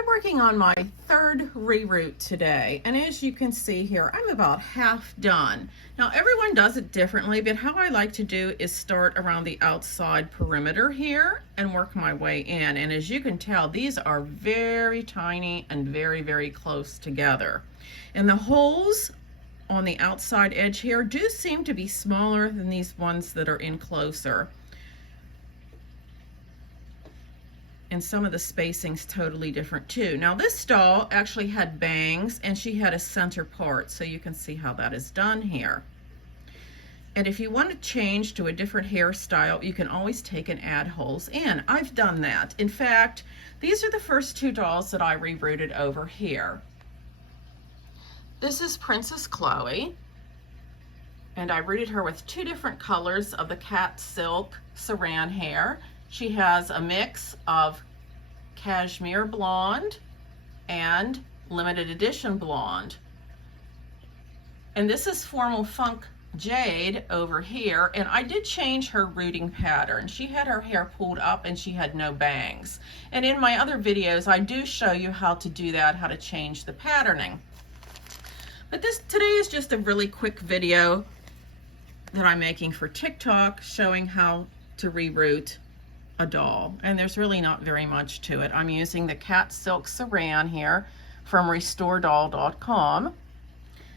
I'm working on my third reroot today, and as you can see here, I'm about half done. Now everyone does it differently, but how I like to do is start around the outside perimeter here and work my way in. And as you can tell, these are very tiny and very, very close together. And the holes on the outside edge here do seem to be smaller than these ones that are in closer. And some of the spacing's totally different too. Now this doll actually had bangs and she had a center part, so you can see how that is done here. And if you want to change to a different hairstyle, you can always take and add holes in. I've done that. In fact, these are the first two dolls that I rerooted over here. This is Princess Chloe, and I rooted her with two different colors of the cat silk saran hair. She has a mix of cashmere blonde and limited edition blonde. And this is Formal Funk Jade over here, and I did change her rooting pattern. She had her hair pulled up and she had no bangs. And in my other videos, I do show you how to do that, how to change the patterning. But today is just a really quick video that I'm making for TikTok showing how to reroot a doll, and there's really not very much to it. I'm using the cat silk saran here from restoredoll.com,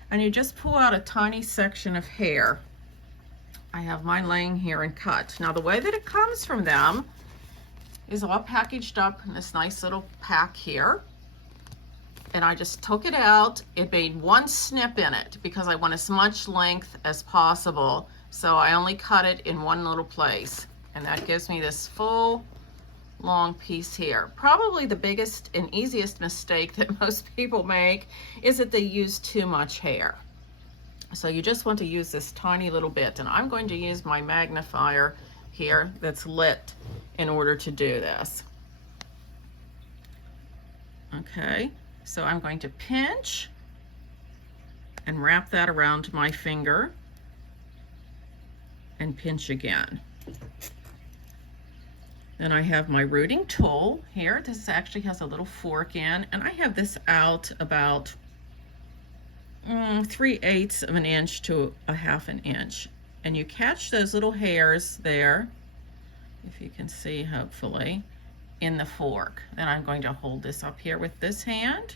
and you just pull out a tiny section of hair. I have mine laying here and cut. Now the way that it comes from them is all packaged up in this nice little pack here, and I just took it out. It made one snip in it because I want as much length as possible, so I only cut it in one little place. And that gives me this full long piece here. Probably the biggest and easiest mistake that most people make is that they use too much hair. So you just want to use this tiny little bit, and I'm going to use my magnifier here that's lit in order to do this. Okay, so I'm going to pinch and wrap that around my finger and pinch again. Then I have my rooting tool here. This actually has a little fork in, and I have this out about 3/8 of an inch to a half an inch. And you catch those little hairs there, if you can see hopefully, in the fork. Then I'm going to hold this up here with this hand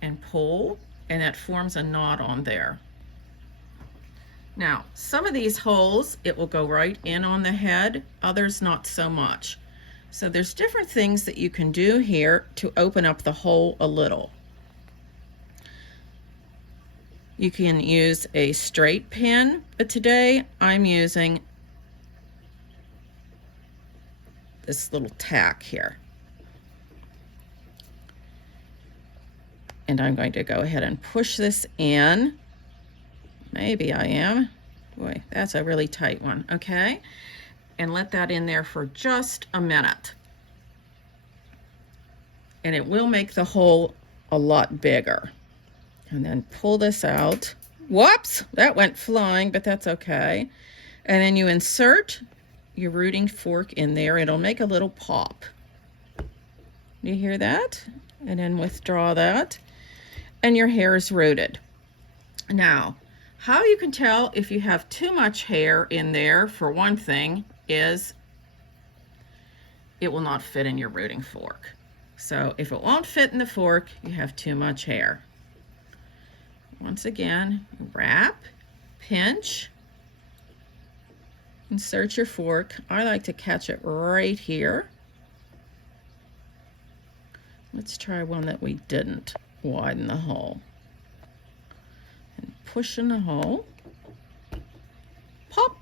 and pull, and that forms a knot on there. Now, some of these holes, it will go right in on the head, others not so much. So there's different things that you can do here to open up the hole a little. You can use a straight pin, but today I'm using this little tack here. And I'm going to go ahead and push this in. Maybe I am. Boy, that's a really tight one. Okay. And let that in there for just a minute. And it will make the hole a lot bigger. And then pull this out. Whoops, that went flying, but that's okay. And then you insert your rooting fork in there. It'll make a little pop. You hear that? And then withdraw that. And your hair is rooted. Now, how you can tell if you have too much hair in there, for one thing, is it will not fit in your rooting fork. So if it won't fit in the fork, you have too much hair. Once again, wrap, pinch, insert your fork. I like to catch it right here. Let's try one that we didn't widen the hole. Push in the hole, pop,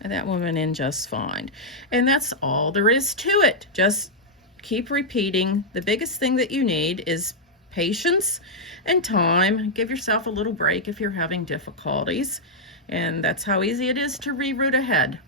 and that one went in just fine. And that's all there is to it. Just keep repeating. The biggest thing that you need is patience and time. Give yourself a little break if you're having difficulties. And that's how easy it is to reroot a head.